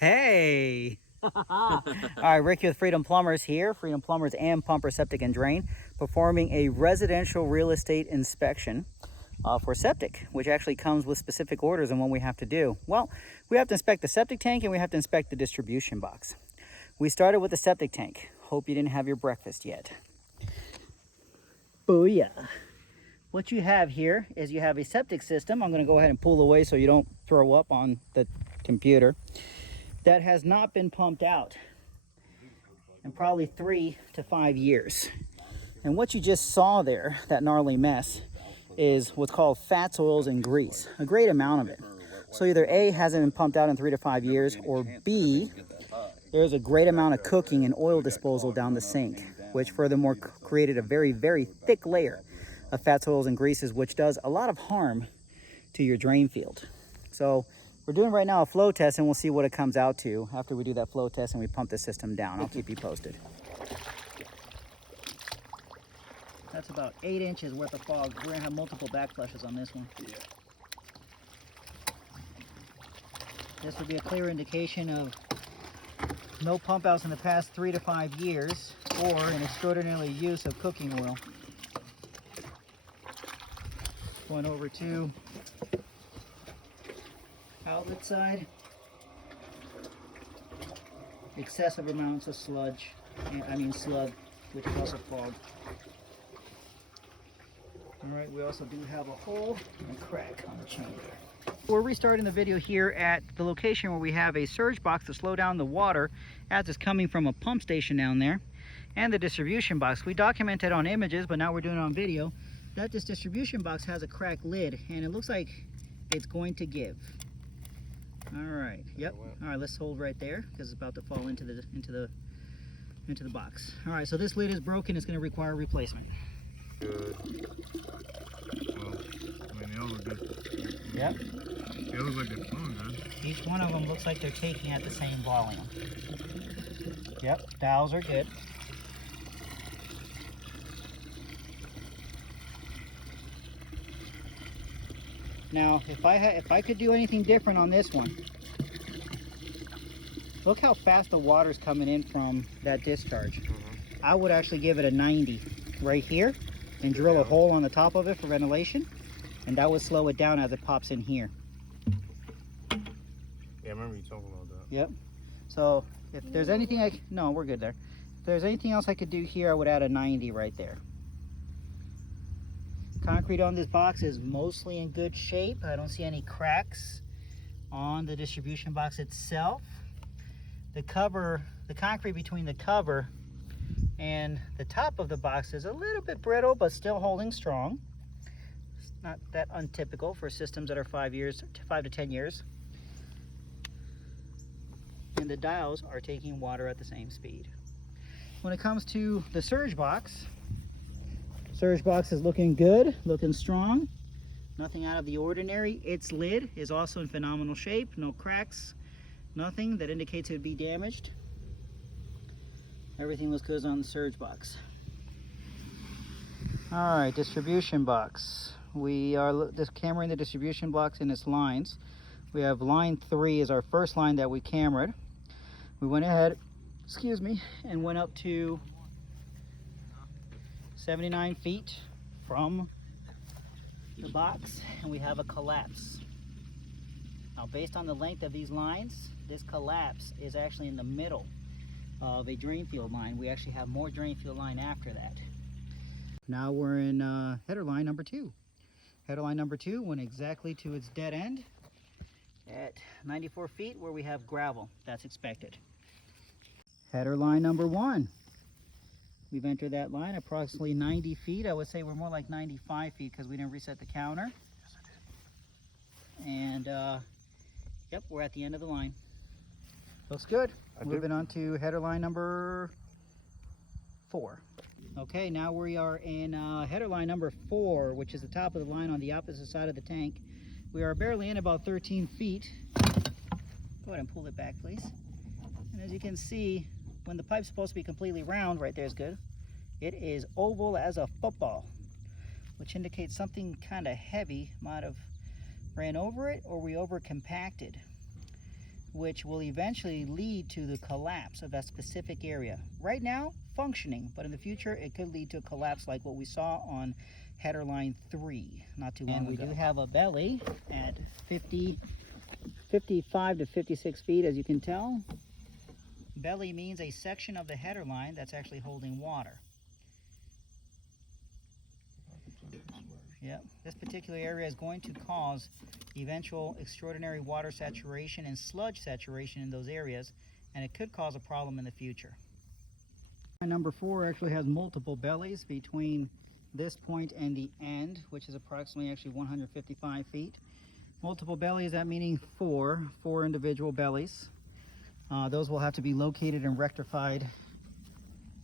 Hey! All right, Ricky with Freedom Plumbers here. Freedom Plumbers and Pumper Septic and Drain, performing a residential real estate inspection for septic, which actually comes with specific orders and what we have to do. Well, we have to inspect the septic tank and we have to inspect the distribution box. We started with the septic tank. Hope you didn't have your breakfast yet. Booyah! What you have here is you have a septic system. I'm going to go ahead and pull away so you don't throw up on the computer. That has not been pumped out in probably 3 to 5 years. And what you just saw there, that gnarly mess, is what's called fats, oils, and grease. A great amount of it. So either A, hasn't been pumped out in 3 to 5 years, or B, there's a great amount of cooking and oil disposal down the sink, which furthermore created a very, very thick layer of fats, oils, and greases, which does a lot of harm to your drain field. So we're doing right now a flow test, and we'll see what it comes out to after we do that flow test and we pump the system down. I'll keep you posted. That's about 8 inches worth of fog. We're gonna have multiple back flushes on this one. Yeah. This would be a clear indication of no pump outs in the past 3 to 5 years, or an extraordinary use of cooking oil. Going over to outlet side. Excessive amounts of sludge, slug, which is also fog. Alright, we also do have a hole and a crack on the chamber. We're restarting the video here at the location where we have a surge box to slow down the water as it's coming from a pump station down there, and the distribution box. We documented on images, but now we're doing it on video, that this distribution box has a cracked lid, and it looks like it's going to give. Alright, yep. Alright, let's hold right there because it's about to fall into the box. Alright, so this lid is broken. It's going to require replacement. Good. Well, they all look good. Yep. They look like they're flowing good. Each one of them looks like they're taking at the same volume. Yep, dowels are good. Now, if I could do anything different on this one, look how fast the water's coming in from that discharge. I would actually give it a 90 right here and drill a hole on the top of it for ventilation, and that would slow it down as it pops in here. Yeah, I remember you talking about that. Yep. So if there's anything no, we're good there. If there's anything else I could do here, I would add a 90 right there. Concrete on this box is mostly in good shape. I don't see any cracks on the distribution box itself. The concrete between the cover and the top of the box is a little bit brittle, but still holding strong. It's not that untypical for systems that are 5 to 10 years. And the dials are taking water at the same speed. When it comes to the surge box is looking good, looking strong. Nothing out of the ordinary. Its lid is also in phenomenal shape. No cracks, nothing that indicates it would be damaged. Everything looks good on the surge box. All right, distribution box. We are just cameraing the distribution box in its lines. We have line 3 is our first line that we cameraed. We went ahead, and went up to 79 feet from the box, and we have a collapse. Now, based on the length of these lines, this collapse is actually in the middle of a drain field line. We actually have more drain field line after that. Now we're in header line number 2. Header line number 2 went exactly to its dead end at 94 feet where we have gravel. That's expected. Header line number 1. We've entered that line approximately 90 feet. I would say we're more like 95 feet because we didn't reset the counter. Yes, I did. And yep, we're at the end of the line. Looks good. Moving on to header line number 4. Okay, now we are in header line number 4, which is the top of the line on the opposite side of the tank. We are barely in about 13 feet. Go ahead and pull it back, please. And as you can see, when the pipe's supposed to be completely round, right there is good, it is oval as a football, which indicates something kind of heavy might have ran over it, or we over compacted. which will eventually lead to the collapse of that specific area. Right now, functioning, but in the future, it could lead to a collapse like what we saw on header line 3 not too long ago. And we do have a belly at 55 to 56 feet, as you can tell. Belly means a section of the header line that's actually holding water. Yep, this particular area is going to cause eventual extraordinary water saturation and sludge saturation in those areas, and it could cause a problem in the future. Number 4 actually has multiple bellies between this point and the end, which is approximately actually 155 feet. Multiple bellies, that meaning four individual bellies. Those will have to be located and rectified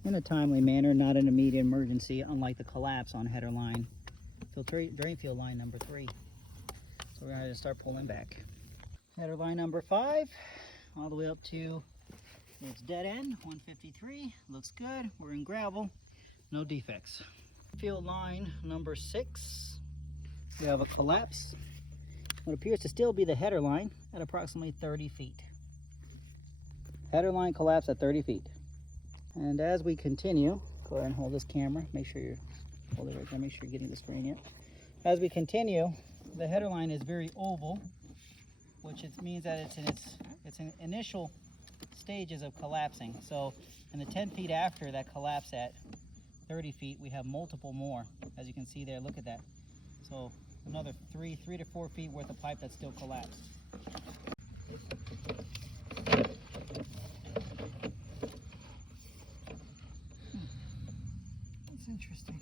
in a timely manner, not an immediate emergency, unlike the collapse on header line, drain field line number 3. So we're going to start pulling back. Header line number 5, all the way up to its dead end, 153. Looks good. We're in gravel, no defects. Field line number 6, we have a collapse. What appears to still be the header line at approximately 30 feet. Header line collapse at 30 feet. And as we continue, go ahead and hold this camera. Make sure you're hold it right there. Make sure you're getting the screen yet. As we continue, the header line is very oval, which means that it's in initial stages of collapsing. So in the 10 feet after that collapse at 30 feet, we have multiple more. As you can see there, look at that. So another 3 to 4 feet worth of pipe that's still collapsed. That's interesting.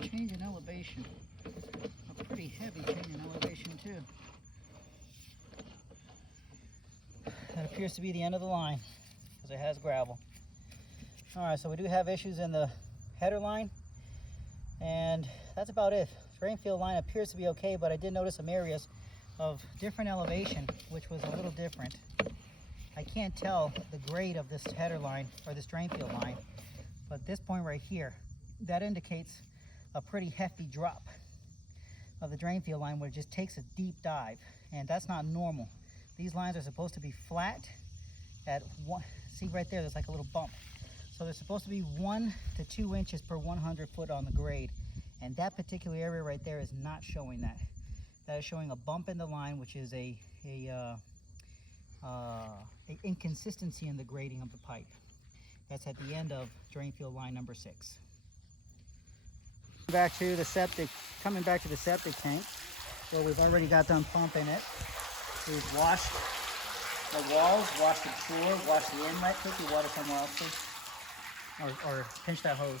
Change in elevation. A pretty heavy change in elevation too. That appears to be the end of the line because it has gravel. Alright, so we do have issues in the header line, and that's about it. Drain field line appears to be okay, but I did notice some areas of different elevation, which was a little different. I can't tell the grade of this header line or this drain field line, but this point right here, that indicates a pretty hefty drop of the drain field line where it just takes a deep dive, and that's not normal. These lines are supposed to be flat at one. See right there, there's like a little bump. So they're supposed to be 1 to 2 inches per 100 foot on the grade, and that particular area right there is not showing that. That is showing a bump in the line, which is a inconsistency in the grading of the pipe. That's at the end of drain field line number 6. Coming back to the septic tank, where we've already got done pumping it. We've washed the walls, washed the floor, washed the inlet. Take the water somewhere else, please. Or pinch that hose.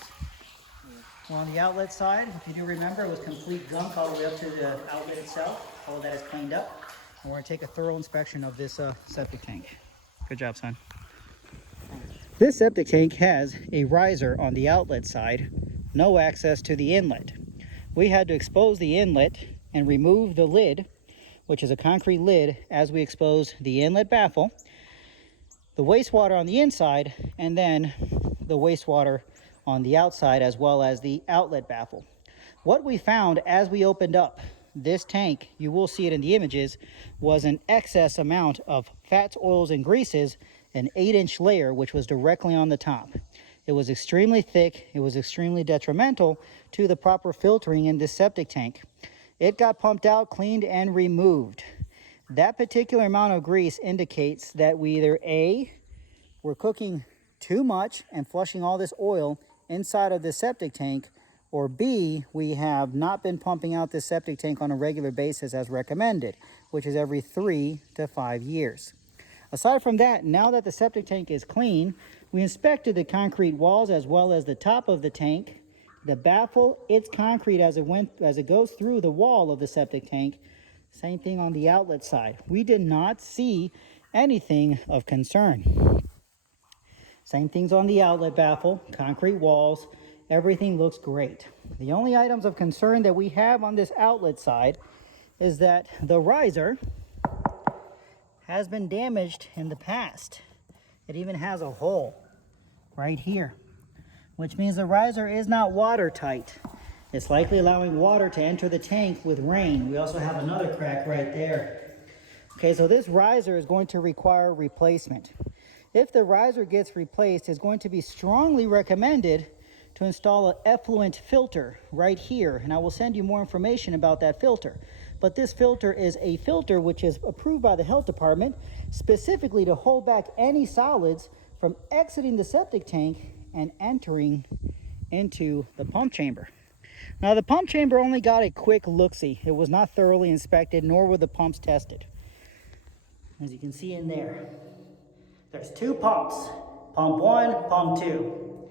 Well, on the outlet side, if you do remember, it was complete gunk all the way up to the outlet itself. All of that is cleaned up. And we're going to take a thorough inspection of this septic tank. Good job, son. This septic tank has a riser on the outlet side, no access to the inlet. We had to expose the inlet and remove the lid, which is a concrete lid, as we expose the inlet baffle, the wastewater on the inside, and then the wastewater on the outside, as well as the outlet baffle. What we found as we opened up this tank, you will see it in the images, was an excess amount of fats, oils, and greases, an 8-inch layer, which was directly on the top. It was extremely thick. It was extremely detrimental to the proper filtering in this septic tank. It got pumped out, cleaned, and removed. That particular amount of grease indicates that we either A, we're cooking too much and flushing all this oil inside of the septic tank, or B, we have not been pumping out this septic tank on a regular basis as recommended, which is every 3 to 5 years. Aside from that, now that the septic tank is clean, we inspected the concrete walls as well as the top of the tank. The baffle, it's concrete as it goes through the wall of the septic tank. Same thing on the outlet side. We did not see anything of concern. Same things on the outlet baffle, concrete walls, everything looks great. The only items of concern that we have on this outlet side is that the riser has been damaged in the past. It even has a hole right here, which means the riser is not watertight. It's likely allowing water to enter the tank with rain. We also have another crack right there. Okay, so this riser is going to require replacement. If the riser gets replaced, it's going to be strongly recommended to install an effluent filter right here, and I will send you more information about that filter. But this filter is a filter which is approved by the health department specifically to hold back any solids from exiting the septic tank and entering into the pump chamber. Now the pump chamber only got a quick look-see. It was not thoroughly inspected, nor were the pumps tested. As you can see in there, there's two pumps, pump 1, pump 2.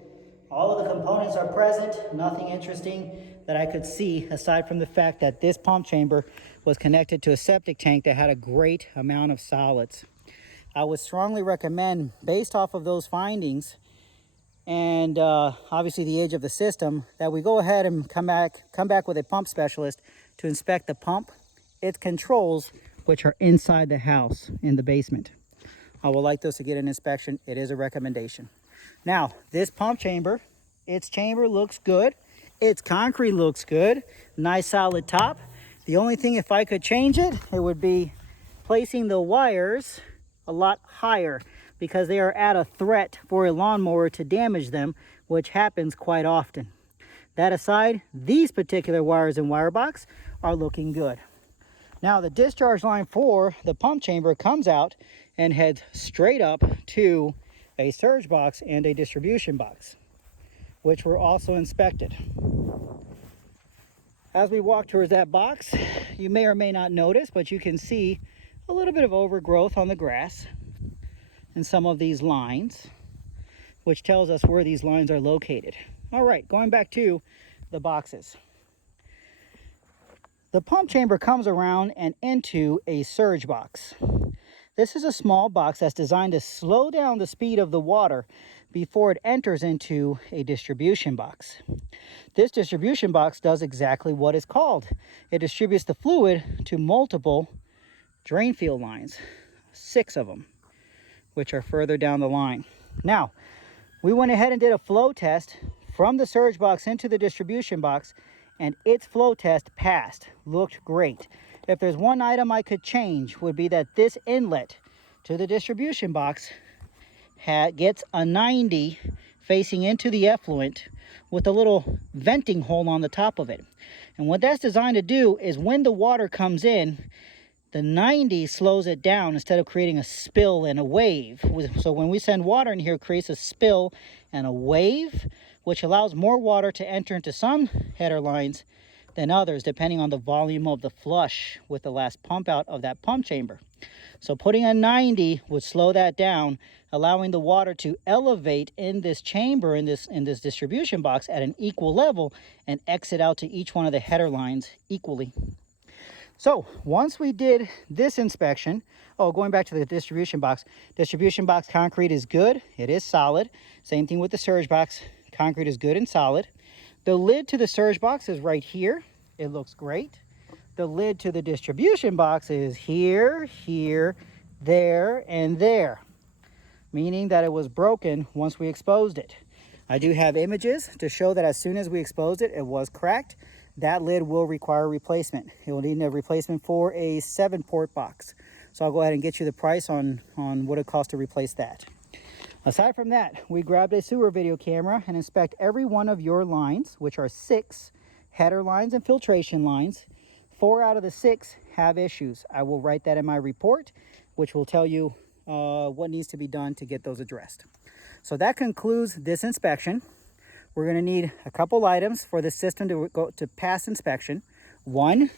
All of the components are present, nothing interesting that I could see aside from the fact that this pump chamber was connected to a septic tank that had a great amount of solids. I would strongly recommend, based off of those findings and obviously the age of the system, that we go ahead and come back with a pump specialist to inspect the pump, its controls, which are inside the house in the basement. I would like those to get an inspection. It is a recommendation. Now, this pump chamber, its chamber looks good. Its concrete looks good. Nice solid top. The only thing, if I could change it, it would be placing the wires a lot higher, because they are at a threat for a lawnmower to damage them, which happens quite often. That aside, these particular wires and wire box are looking good. Now, the discharge line for the pump chamber comes out and heads straight up to a surge box and a distribution box, which were also inspected. As we walk towards that box, you may or may not notice, but you can see a little bit of overgrowth on the grass and some of these lines, which tells us where these lines are located. All right, going back to the boxes. The pump chamber comes around and into a surge box. This is a small box that's designed to slow down the speed of the water before it enters into a distribution box. This distribution box does exactly what it's called. It distributes the fluid to multiple drain field lines, 6 of them, which are further down the line. Now, we went ahead and did a flow test from the surge box into the distribution box, and its flow test passed. Looked great. If there's one item I could change, would be that this inlet to the distribution box gets a 90 facing into the effluent with a little venting hole on the top of it. And what that's designed to do is when the water comes in, the 90 slows it down instead of creating a spill and a wave. So when we send water in here, it creates a spill and a wave, which allows more water to enter into some header lines than others, depending on the volume of the flush with the last pump out of that pump chamber. So putting a 90 would slow that down, allowing the water to elevate in this chamber, in this distribution box at an equal level and exit out to each one of the header lines equally. So once we did this inspection, going back to the distribution box concrete is good. It is solid. Same thing with the surge box. Concrete is good and solid. The lid to the surge box is right here. It looks great. The lid to the distribution box is here, here, there, and there, meaning that it was broken once we exposed it. I do have images to show that as soon as we exposed it, it was cracked. That lid will require replacement. It will need a replacement for a 7-port box. So I'll go ahead and get you the price on what it costs to replace that. Aside from that, we grabbed a sewer video camera and inspect every one of your lines, which are 6 header lines and filtration lines. 4 out of the 6 have issues. I will write that in my report, which will tell you what needs to be done to get those addressed. So that concludes this inspection. We're going to need a couple items for the system to pass inspection. 1,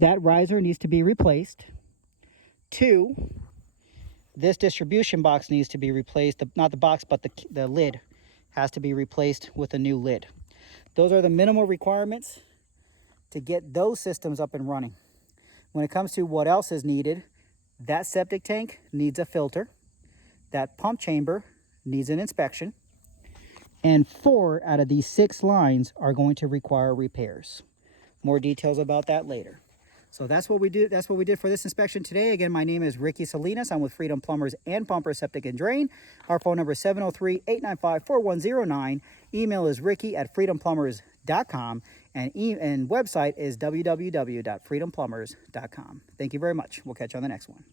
that riser needs to be replaced. 2, this distribution box needs to be replaced. Not the box, but the lid has to be replaced with a new lid. Those are the minimal requirements to get those systems up and running. When it comes to what else is needed, that septic tank needs a filter. That pump chamber needs an inspection. And 4 out of these 6 lines are going to require repairs. More details about that later. So that's what we did. That's what we did for this inspection today. Again, my name is Ricky Salinas. I'm with Freedom Plumbers and Pumpers Septic and Drain. Our phone number is 703-895-4109. Email is ricky@freedomplumbers.com. and website is www.freedomplumbers.com. Thank you very much. We'll catch you on the next one.